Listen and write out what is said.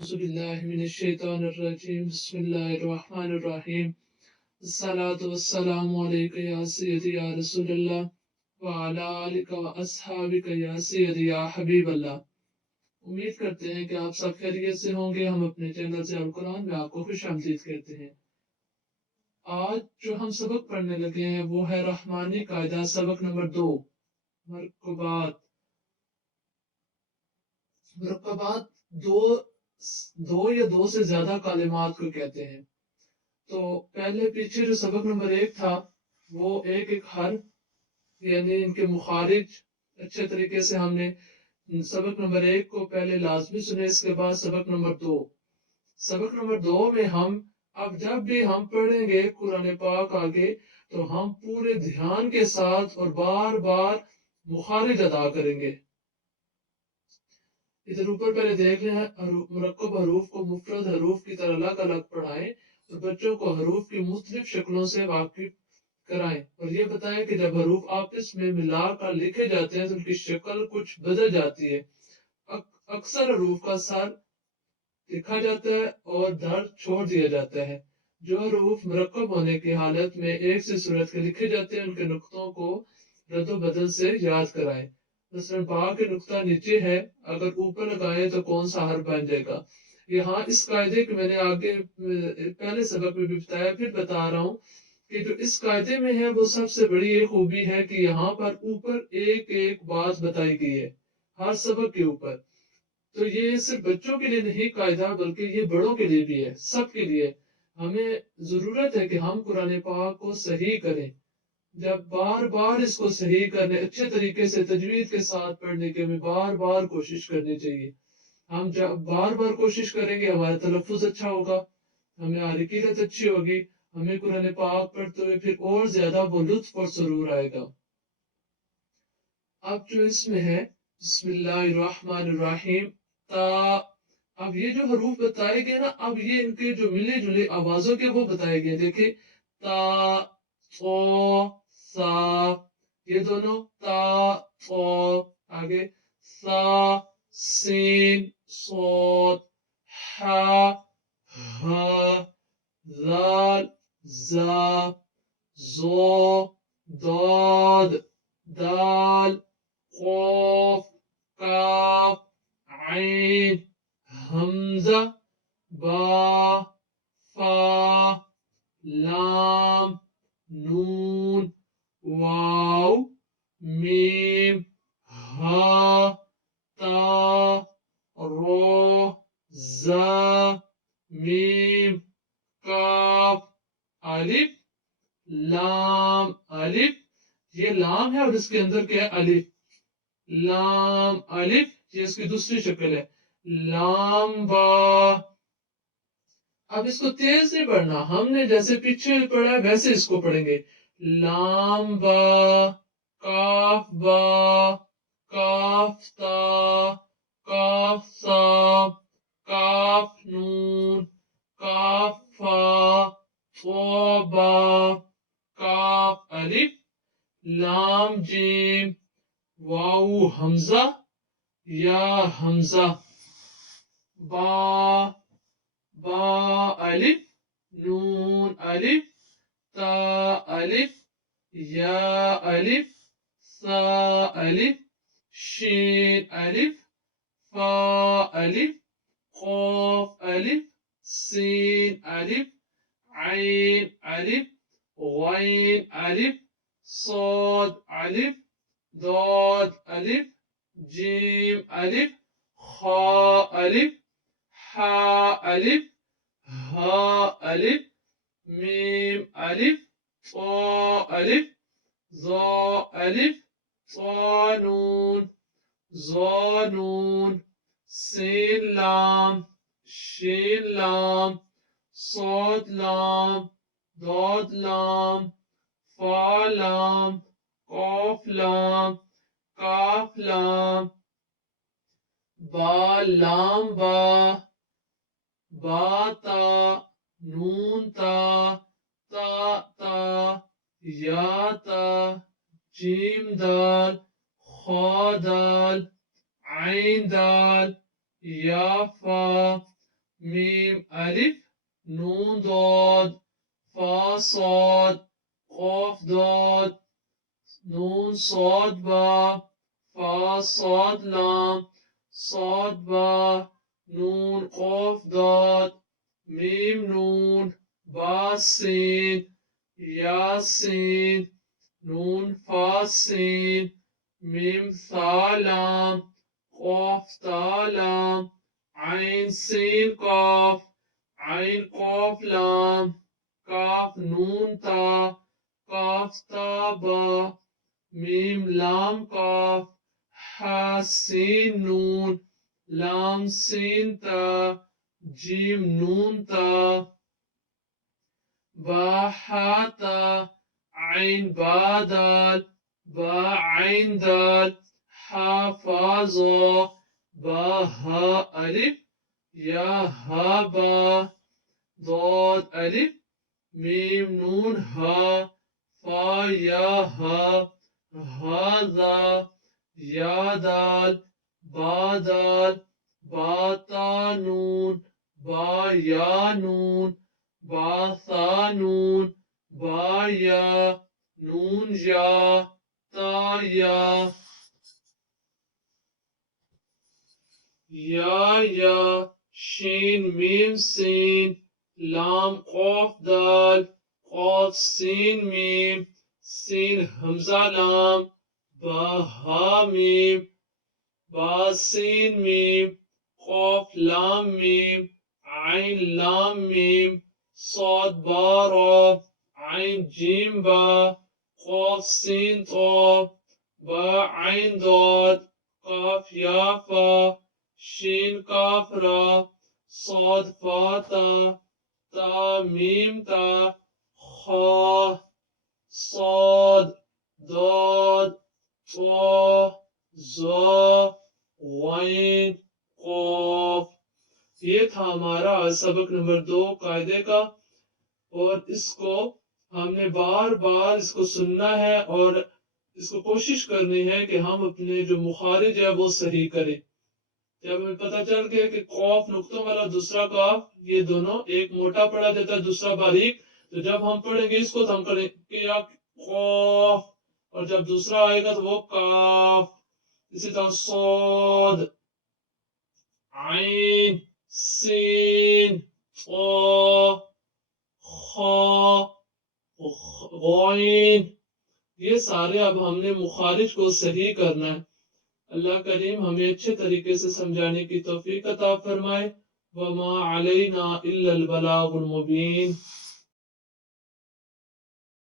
أعوذ بالله من الشيطان الرجيم بسم الله الرحمن الرحيم الصلاة والسلام عليك يا سيدي يا رسول الله وعلى آلك وأصحابك يا سيدي يا حبيب الله। उम्मीद करते हैं कि आप सब खैरियत से होंगे। हम अपने चैनल से अल कुरान में आपको खुश आमदीद कहते हैं। आज जो हम सबक पढ़ने लगे हैं वो है रहमानी कायदा सबक नंबर 2, मरकबात। मरकबात दो दो या दो से ज्यादा कालिमात को कहते हैं। तो पहले पीछे जो सबक नंबर 1 था वो एक एक हर यानी इनके मुखारिज अच्छे तरीके से हमने सबक नंबर 1 को पहले लाजमी सुने, इसके बाद सबक नंबर 2। सबक नंबर 2 में हम अब जब भी हम पढ़ेंगे कुरान पाक आगे तो हम पूरे ध्यान के साथ और बार बार मुखारिज अदा करेंगे। इधर ऊपर पहले देख रहे हैं मुरक्कब हरूफ को मुफरद हरूफ की तरह अलग अलग पढ़ाएं और बच्चों को हरूफ की मुख्तलिफ शक्लों से वाकिफ कराएं और ये बताएं कि जब हरूफ आपस में मिलाकर लिखे जाते हैं तो उनकी शक्ल कुछ बदल जाती है। अक्सर हरूफ का सर लिखा जाता है और धड़ छोड़ दिया जाता है। जो हरूफ मुरक्कब होने की हालत में एक से सूरत के लिखे जाते हैं उनके नुक्तों को रद्दो बदल से याद कराएं। मसलन बा के नुक्ता नीचे है, अगर ऊपर लगाए तो कौन सा हर्फ बन जाएगा। यहाँ इस कायदे के मैंने आगे पहले सबक में भी बताया, फिर बता रहा हूँ कि जो इस कायदे में है वो सबसे बड़ी एक खूबी है कि यहाँ पर ऊपर एक एक बात बताई गई है हर सबक के ऊपर। तो ये सिर्फ बच्चों के लिए नहीं कायदा, बल्कि ये बड़ों के लिए भी है, सबके लिए। हमें जरूरत है कि हम कुरान पाक को सही करें। जब बार बार इसको सही करने अच्छे तरीके से तजवीज के साथ पढ़ने की हमें बार बार कोशिश करनी चाहिए। हम जब बार बार कोशिश करेंगे हमारा तलफ्फुज अच्छा होगा, हमें हमारी कीरत अच्छी होगी, हमें कुरान पाक पढ़ते हुए फिर और ज्यादा वो लुत्फ और सुरूर आएगा। अब जो इसमें है बिस्मिल्लाहिर्रहमानिर्रहीम ता, अब ये जो हरूफ बताए गए ना, अब ये इनके जो मिले जुले आवाजों के वो बताए गए। देखिए ता ओ सा, ये दोनों ता ओ, आगे सा सीन सोद हा हा जाल जा जो दौद दाल قاف काफ عين همزة با فا لام نون واو ميم ها تا رو زا ميم काफ अलिफ लाम अलिफ, ये लाम है और इसके अंदर क्या है अलिफ। लाम अलिफ, ये इसकी दूसरी शक्ल है लाम बा। अब इसको तेज नहीं पढ़ना, हमने जैसे पीछे पढ़ा है वैसे इसको पढ़ेंगे। लाम बा काफ बा काफ ता काफ सा काफ नून काफ फा बा काफ अलिफ लाम जीम वाऊ हमजा या हमजा बा बा अलिफ नून अलिफ ता अलिफ या अलिफ सा अलिफ शीन अलिफ फा अलिफ قاف अलिफ सीन अलिफ عين अलिफ غين अलिफ صاد अलिफ ضاد अलिफ جيم अलिफ खा अलिफ हा अलिफ हा अलिफ मीम अलिफ ता अलिफ ज़ा अलिफ ज़ानून ज़ानून सीन लाम शीन लाम صاد लाम ضاد लाम फा लाम قاف लाम काफ लाम बा लाम बा बा ता नून ता ता ता या ता जीम दाल खा दाल आइन दाल या फा میم الف نون ضاد فا صاد قاف ضاد نون صاد با فا صاد لام صاد با نون قاف ضاد میم نون با سین یا سین نون فا سین میم ثا لام قاف تا لام عین سین قاف عین قاف لام کاف نون تا قاف تا با میم لام قاف حا سین نون لام سین تا جیم نون تا با حا تا عین با دال با عین دال حا فا ظا با ها الف یا ها با ضاد الف میم نون ها فا یا ها هذا یا دال با دال با تا نون با یا نون با ثا نون با یا نون یا تا یا شین میم سین لام قاف دال قاف سین میم سین حمزہ لام با ہا میم با سین میم قاف لام میم عین لام میم صاد با را عین جیم با قاف سین طا با عین ضاد قاف یا فا شین کاف را صاد فا تا تا میم تا خا صاد ضاد طا ظا غین قاف. یہ تھا ہمارا سبق نمبر 2 قاعدے کا، اور اس کو ہم نے بار بار اس کو سننا ہے اور اس کو کوشش کرنی ہے کہ ہم اپنے جو مخارج ہے وہ صحیح کریں. جب ہمیں پتہ چل گیا کہ قاف نقطوں والا دوسرا قاف یہ دونوں ایک موٹا پڑا دیتا ہے دوسرا باریک، تو جب ہم پڑھیں گے اس کو تو ہم کریں کہ یا قاف، اور جب دوسرا آئے گا تو وہ کاف. اسی طرح صاد عین سین طا خا غین. یہ سارے اب ہم نے مخارج کو صحیح کرنا ہے. اللہ کریم ہمیں اچھے طریقے سے سمجھانے کی توفیق عطا فرمائے. وما علینا الا البلاغ المبین.